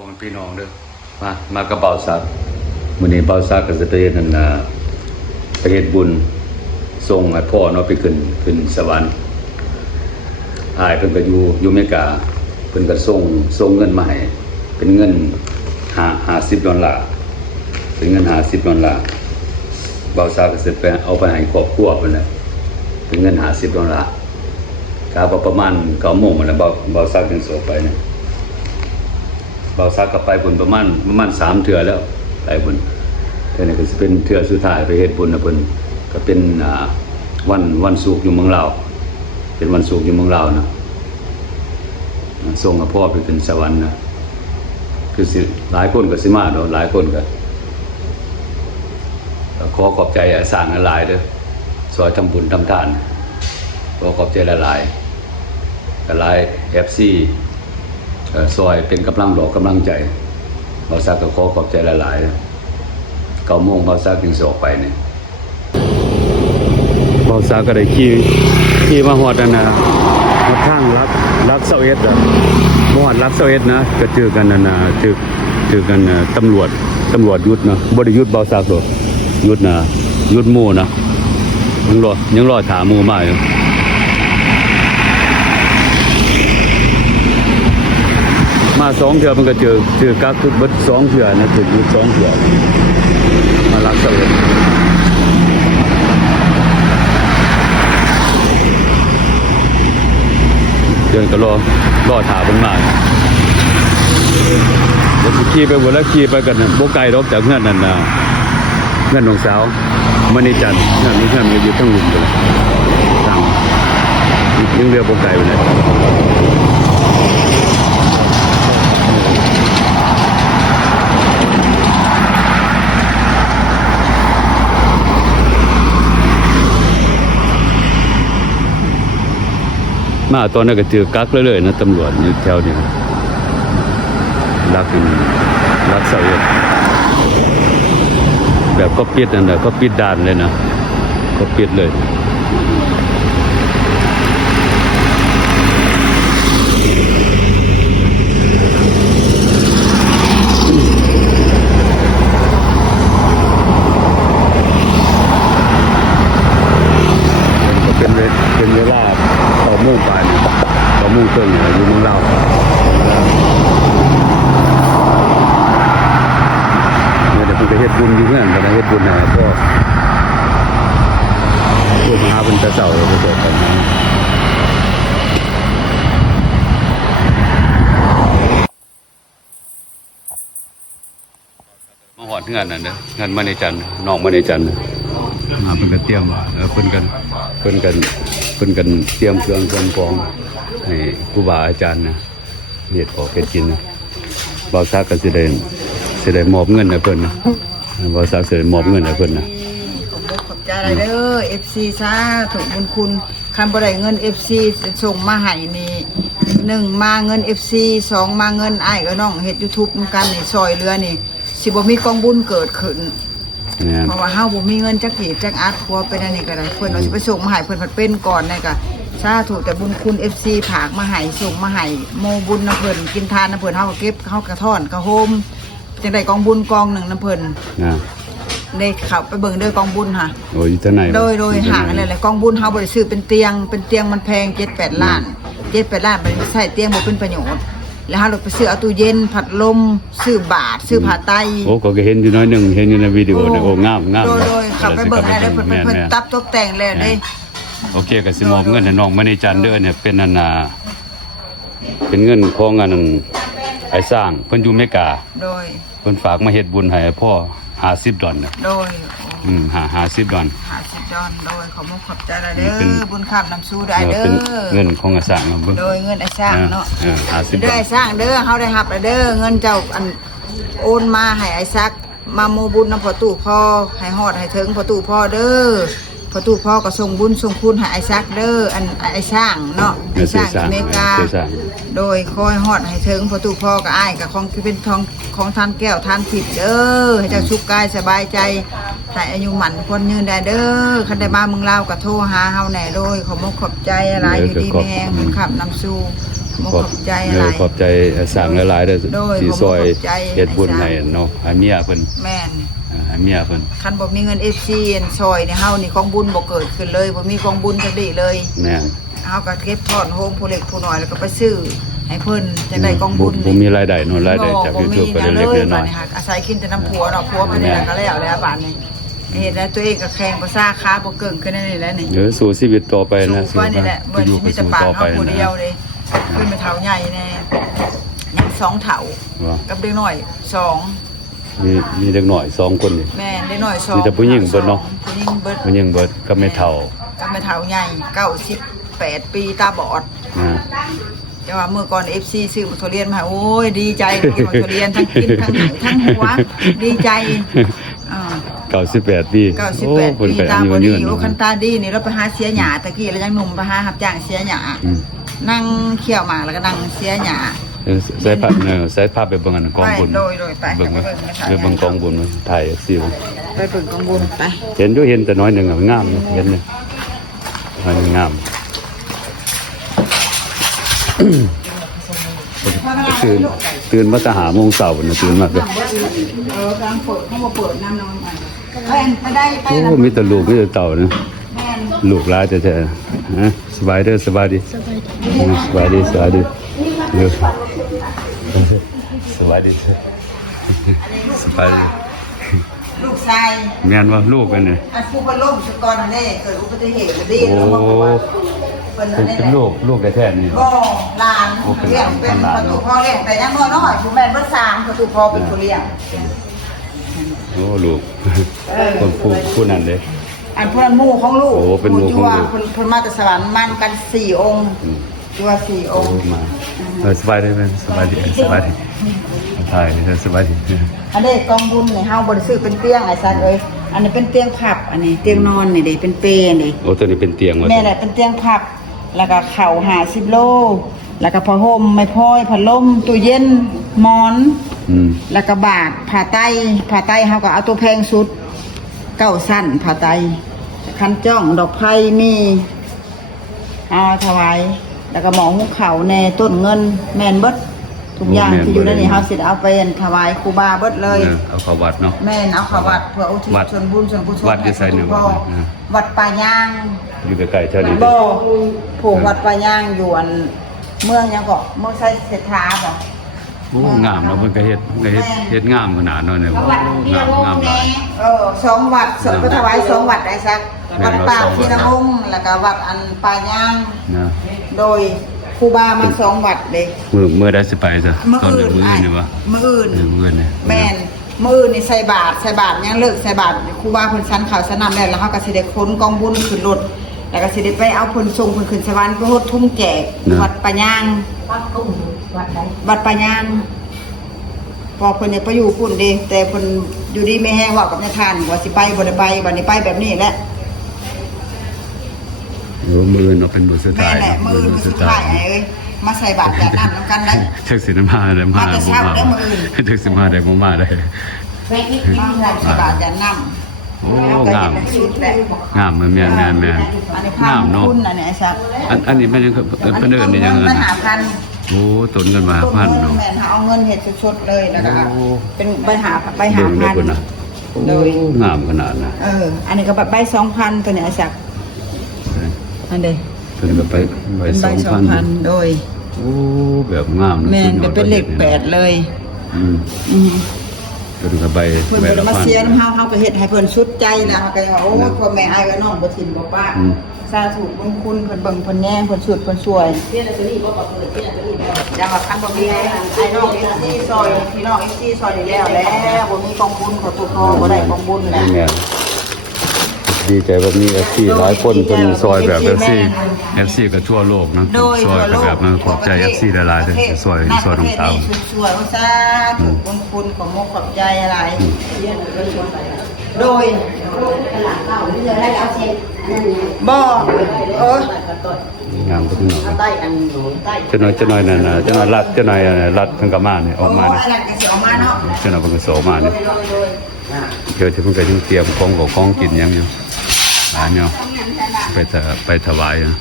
พ่อแม่พี่น้องเด้อมากระเป๋าซักมื้อนี้เป๋าซักก็สิไปเฮ็ดนั่นไปเฮ็ดบุญส่งให้พ่อเนาะไปขึ้นสวรรค์อ้ายเพิ่นก็อยู่อเมริกาเพิ่นก็ส่งเงินมาให้เป็นเงิน$50เป็นเงิน$50เป๋าซักก็สิไปเอาไปให้ครอบครัวเพิ่นน่ะเป็นเงิน$50ก็ประมาณ 9:00 นแล้วเป๋าซักจึงสิออกไปเนี่ยเบาซักกับไปบุญประมาณ3 เทื่อแล้วไปบุญเทื่อนี้ก็สิเป็นเทื่อสุดท้ายไปเฮ็ดบุญนะเพิ่นก็เป็นวันศุกร์อยู่เมืองลาวเป็นวันศุกร์อยู่เมืองลาวนะส่งกับพ่อไปขึ้นสวรรค์นะคือสิหลายคนก็สิมาเนาะหลายคนก็ขอขอบใจสร้างหลายเด้อซอยทำบุญทำทานขอขอบใจหลายๆก็หลาย FCซอยเป็นกำลังหลอกกำลังใจเบาซักก็ขอขอบใจหลายๆ9 โมงเบาซักจึงสิออกไปเนี่ยเบาซักก็ได้ขี่มาฮอดนั่นน่ะทางลัก21อ่ะบ่ฮอดลัก21นะก็เจอกันนั่นน่ะเจอกันตำรวจยุดนะบ่ได้ยุดเบาซักหรอกยุดนะยุดหมู่นะยังรอถามหมู่มาอยู่มา2 เทื่อมันก็เจอกักเบิด2 เทื่อนะถึงยุด2 เทื่อมาลักเสวยเดินก็รอถาเพิ่นมาเดี๋ยวขี่ไปบ่แล้วขี่ไปกันบ่ไกลดอกจากเฮือนนั่นน่ะเฮือนน้องสาวมณีจันทร์เฮือนมันอยู่ทางลุ่มเลยทางยังเรือบ่ไกลไปเลยมาตอนนั้นก็เจอกักเลยนะตำรวจอยู่แถวนี้ลักเสวยแบบก็ปิดนั่นแหละก็ปิดด่านเลยนะก็ปิดเลยก็เป็นเวลา9 โมงไป9 โมงครึ่งอยู่เมืองลาวเนี่ยเดี๋ยวผมจะเฮ็ดบุญอยู่เพื่อนก็ได้เฮ็ดบุญให้พ่อมาหาเพิ่นแต่เช้าเลยไปเจอกันนะมาฮอดเฮือนนั่นเด้อเฮือนมณีจันทร์น้องมณีจันทร์เพิ่นก็เตรียมเพิ่นกันเตรียมเครื่องของให้ครูบาอาจารย์นะเฮ็ดของเฮ็ดกินนะบ่าวซักก็สิได้มอบเงินให้เพิ่นนะบ่าวซักสิได้มอบเงินให้เพิ่นนะขอบใจหลายเด้อ FC ซาถูกบุญคุณคันบ่ได้เงิน FC ส่งมาให้นี่1มาเงิน FC 2มาเงินอ้ายกับน้องเฮ็ด YouTube นำกันนี่ซอยเรือนี่สิบ่มีกองบุญเกิดขึ้นเพราะว่าเฮาบ่มีเงินจักกีบจักอัดครัวเป็นอันนี้ก็ได้เพิ่นเอาสิไปส่งมาให้เพิ่นเป็นก่อนนี่ก็สาธุแต่บุญคุณ FC ฝากมาให้ส่งมาให้โมบุญนำเพิ่นกินทานนำเพิ่นเฮาก็เก็บเฮาก็ทอนก็โฮมจังได๋กองบุญกองหนึ่งนำเพิ่นได้เข้าไปเบิ่งเด้อกองบุญค่ะโอ้ยอยู่ทางไหนโดยหาอะไรแหละกองบุญเฮาบ่ได้ซื้อเป็นเตียงมันแพง 7-8 ล้านมันใช้เตียงบ่เป็นประโยชน์แล้วเฮาไปซื้อเอาตู้เย็นพัดลมซื้อบาทซื้อผ้าไตโอ้ก็เห็นอยู่น้อยนึงเห็นอยู่ในวิดีโอโอ้งามโดยขับไปเบิ่งได้เพิ่นตับตกแต่งแล้วเด้โอเคก็สิมอบเงินให้น้องมณีจันทร์เด้อเนี่ยเป็นอันเป็นเงินของอันไอ้สร้างเพิ่นอยู่อเมริกาโดยเพิ่นฝากมาเฮ็ดบุญให้พ่อ$50นะโดย$50โดยขอบใจเด้อบุญคำนำสู่ได้เด้อเงินของไอ้สร้างเบิ่งโดยเงินไอ้สร้างเนาะ$50เด้อไอ้สร้างเด้อเฮาได้รับแล้วเด้อเงินเจ้าอันโอนมาให้ไอ้ซักมาโมบุญนำพ่อตู่พ่อให้ฮอดให้ถึงพ่อตู่พ่อเด้อพ่อตู่พ่อก็ส่งบุญส่งคุณให้ไอ้ซักเด้ออันไอ้สร้างเนาะไอ้สร้างอเมริกาโดยคอยฮอดให้ถึงพ่อตู่พ่อก็อ้ายก็ของเป็นของทานแก้วทานทิพย์เด้อให้เจ้าสุขกายสบายใจให้อายุหมั่นคนยืนได้เด้อคันได้มาเมืองลาวก็โทรหาเฮาแน่โดยขอบใจหลายอยู่ดีแม่งขับนำสู่ บ่ขอบใจห เอ ลา อย ขอบใจสั่งหลายๆเด้อ โดย ที่ซอย ขอบใจ เฮ็ดบุญ ให้ ให้ สร้าง เนาะให้เมียเพิ่น แม่น ให้เมียเพิ่น คันบ่มีเงิน FC อันซอยนี่เฮานี่ของบุญบ่เกิดขึ้นเลยบ่มีของบุญจังได๋เลย แม่น เฮาก็เก็บทอนโฮมผู้เล็กผู้น้อยแล้วก็ไปซื้อให้เพิ่นจังได้กองบุญ บ่มีรายได้เนาะรายได้จาก YouTube ก็ บ่ เล็ก มี ๆน้อย ค่ะอาศัยกินแต่น้ำผัวเนาะผัวมันนี่แหละก็แล้วแล้วบาดนี้เฮ็ดแล้วตัวเองก็แข่งบ่ซ่าค้าบ่เกิ่งขึ้นนั่นนี่แหละนี่ เดี๋ยวสู่ชีวิตต่อไปนะ สู้ไปนี่แหละ ไป บ่ อยู่ สิ ไป มีแต่ สู่ ปาก ต่อไป เฮาผู้ นะ เดียวเลยขึ้นไปเฒ่าใหญ่แน่ยัง2เฒ่า ว่า กับเด็กน้อย2 มีเด็กน้อย2คนนี่ แม่เด็กน้อย2 มีแต่ผู้หญิงเบิดเนาะ ผู้หญิงเบิด มันยังเบิดก็ไม่เท่า กับแม่เฒ่าใหญ่98ปีตาบอด นะ แต่ว่าเมื่อก่อน FC ซื้อมาทุเรียนมาโอ้ยดีใจกินมาทุเรียนทั้งกินทั้งหัวดีใจ98 ปี 98 เพิ่น ปี ก็ ตา อายุ บ่ดี ยืน โอ้ เนาะ คันตาดีนี่เราไปหาเสียหญ้าตะกี้แล้วยังหนุ่มไปหารับจ้างเสียหญ้า อืม นั่งเคี่ยวหมากแล้วก็นั่งเสียหญ้า ใส่ภาพไปเบิ่งอันกองบุญ ไปโดยไป เบิ่ง ไป ไปเบิ่งกองบุญถ่ายสิว ไปเปิดกองบุญไป เห็นอยู่เห็นแต่น้อยหนึงอะงามอยู่เห็นอยู่มันงามตื่นมาจะหาโมงเช้าน่ะตื่นมาเด้อก ำลังเปิดเขามาเปิดน้ำนอนไปได้ไป โอ้มีแต่ลูกมีแต่เต่านะ แม่น ลูกหลายแท้ๆฮะสบายเด้อสบายดีสบายดีสบายดีเด้อสบายดีสบายดี ลูกชาย แม่นว่าลูกกันเนี่ย อันผู้เป็นล่มสุกรนี่เกิดอุบัติเหตุดี โอ้ แล้วมาบอกว่าเป็น เป็นลูกแท้ๆนี่ ก็ลานเลี้ยงเป็นประตูพ่อเลี้ยงแต่ยังน้อยผู้แม่นเบิด3ประตูพ่อเป็นผู้เลี้ยง โอ้ลูกคนผู้นั้นเด้ อันพวกนั้นหมู่ของลูก โอ้เป็นหมู่ของลูก เพิ่นมาแต่สวรรค์มันกัน4องค์ตัว4องค์ มาสบายดีไหมสบายดีสบายดีถ่ายสบายดี อันนี้กองบุญนี่เฮาบ่ได้ซื้อเป็นเตียงไอ้ซักเอ้ยอันนี้เป็นเตียงพับอันนี้เตียงนอนนี่เด้เป็นเปนี่ โอ้ตัวนี้เป็นเตียงวะ แม่น่ะเป็นเตียงพับแล้วก็เข่า50โลแล้วก็ผ้าห่มไม้พลอยพัดลมตู้เย็นหมอน แล้วก็บาดผ่าไตเฮาก็เอาตัวแพงสุด9สั้นผ่าไตคันจ้องดอกไผ่มีเอาถวายแล้วก็หมอหุงข้าวแน่ต้นเงินแม่นเบิดทุกอย่างที่อยู่ในนี้เฮาสิเอาไปถวายครูบาเบิดเลย เอาเข้าวัดเนาะ แม่นเอาเข้าวัดเพื่ออุทิศ วัด ส่วนบุญส่วนกุศล วัดอยู่ไสเนี่ย ให้ วัดนะ วัดป่ายาง อยู่ใกล้ๆเท่านี้ บ่ผูกวัดป่ายางอยู่อันเมืองหยังก็เมืองไสเศรษฐาบ่ โอ้งามเนาะเพิ่นก็เฮ็ดงามขนาดเนาะเนี่ยงามหลาย 2วัดสไปถวาย2วัดได้ซัก แม่ วัด น ป่า สองวัด พีนวงศ์แล้วก็วัดอันป่ายาง นะ โดยครูบามา2วัดเด้ มื้อได้สิไปซะ มื้อ ตอน อื่ เดือน น มื้อนี่วะ มื้ออื่น มื้อนี่ แม่นมื้ออื่นนี่ใส่บาตรยังเลิกใส่บาตรครูบาเพิ่นสันข้าวสนามแล้วเฮาก็สิได้ขนกองบุญขึ้นรถแล้วก็สิได้ไปเอาเพิ่นส่งเพิ่นขึ้นสวรรค์ไปโฮดทุ่งแจกวัดป่ายางวัดป่ายางพอเพิ่นอยากไปอยู่พุ่นเด้แต่เพิ่นอยู่ดีไม่แห้งเว้ากับนายท่านว่าสิไปบ่ได้ไปบัดนี้ไปแบบนี้แหละ โอ้มื้อเนาะเป็นมื้อสุด แม่ ท้าย แหละมื้ออื่นสุดท้ายไอ้เอ้ยมาใส่บาตรยาน้ำน้ำกันได้ จักสิมาได้มา แต่เช้าได้มื้ออื่น จักสิมาได้บ่มาได้ มาหอมใส่บาตรยาน้ำ โอ้ แล้วก็ งาม เฮ็ดเป็นชุดแหละ งามแม่น อันนี้ภาพ งามเนาะ คุณอันนี้ไอ้ซัก อันนี้มันยังเพิ่นเอิ้นนี่ยัง มันหาพัน โอ้ต้นเงินมา ต้น พัน เงิน เนาะ แม่นเอาเงินเฮ็ดสดๆเลยแล้วก็ โอ้ เป็นใบหา เบิ่งได้ พัน พุ่นน่ะ โดย งามขนาดน่ะ อันนี้ก็แบบใบ2,000ตัวนี้ไอ้ซักอันเด้ เพิ่นก็ไป เป็นใบ 2,000 2,000โดย โอ้แบบงาม แม่น สุดยอด เป็นเลข8เลย อืม อือ เพิ่นก็ไป เพิ่นบ่ได้มาเสียน้ำเฮาก็เฮ็ดให้เพิ่นสุดใจแล้วเฮาก็ว่าโอ้ยพ่อแม่อ้ายกับน้องบ่ทิ่มบ่ป้าสาธุบุญคุณเพิ่นเบิ่งเพิ่นแย่งเพิ่นสุดเพิ่นช่วยอย่าว่าคันบ่มีไอ้น้อง FC ซอยพี่น้อง FC ซอยได้แล้วบ่มีกองบุญขอตุขอบ่ได้กองบุญแล้ว แม่นดีใจว่ามี FC หลายคนเพิ่นซอยแบบ FC ก็ทั่วโลกนะ โดย ซอยแบบนั้นขอบใจ FC หลายๆเด้อซอยน้องสาว ช่วยๆสาธุบุญคุณขอมกขอบใจหลายโดยบ่งามก็พี่น้องจะน้อยนั่นน่ะจะน้อยรัดจะน้อยรัดเพิ่นก็มานี่ออกมานี่ อะไรก็สิออกมาเนาะ จะน้อยเพิ่นก็โสมานี่เดี๋ยวจะเพิ่นก็ยังเตรียมของกินหยังอยู่เนาะไปถวายนะ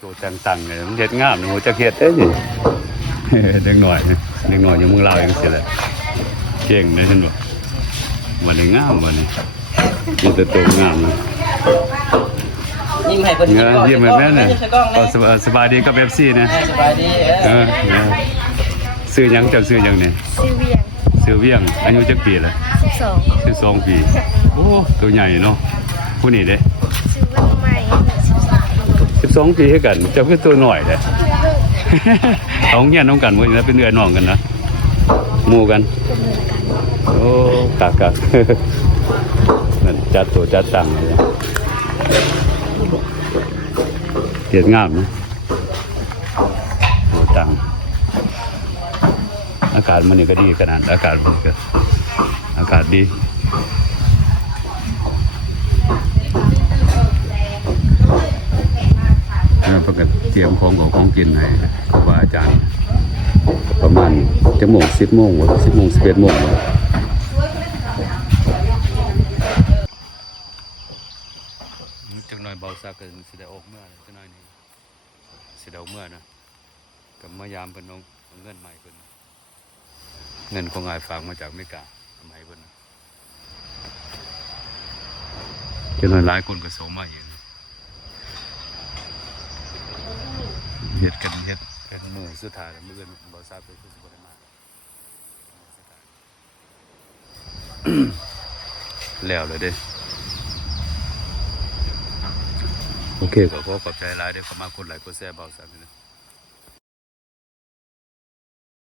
โตต่างๆเนี่ยมันเฮ็ดงามนี่โหจักเฮ็ดเด้นี่ เด็กน้อยอยู่เมืองลาวจังซี่แหละเก่งนะเห็นบ่วันนี้งามวันนี้มีแต่โตงามนะ ยิ้มให้เพิ่น เงยยิ้มแบบนั้นน่ะ ใส่กล้อง ก็ นะ สบายดีกับ FC นะ สบายดี ซื้อหยังเจ้าซื้อหยังเนี่ย ชื่อเวียง ซื้อเวียงอายุจักปีละ 12 12ปีโอ้ตัวใหญ่เนาะผู้นี้เด้ ชื่อวันใหม่13 12ปีให้กันเจ้าคือตัวน้อยเด้ เอาเงี้ยน้องกันบ่นี่นะเป็นเอื้อน้องกันนะหมู่กัน เป็นเหมือนกัน โอ้กะ นั่นจัดตัวจัดตังเลยเกียดงามเนาะตัวตังอากาศมันนี่ก็ดีขนาดอากาศมันก็อากาศดีแล้วประกาศเตรียมของกินให้ครูบาอาจารย์ประมาณจะโมง10 โมงวะ10 โมง 11 โมงวะจักหน่อยเบาซักก็สิได้ออกเมื่อจักหน่อยนี่สิได้ออกเมื่อนะกับมายามเพิ่นเอาเงินใหม่เพิ่นเงินของอ้ายฝากมาจากอเมริกาทำให้เพิ่นจักหน่อยหลายคนก็ส่งมาเองเฮ็ดเป็นมื้อสุดท้ายแล้วมื้ออื่นเบาซักไปคือสิบ่ได้มาแล้วเลยเด้โอเคก็ขอขอบใจหลายเด้อเข้ามากดไลค์กดแชร์เบาซักนะ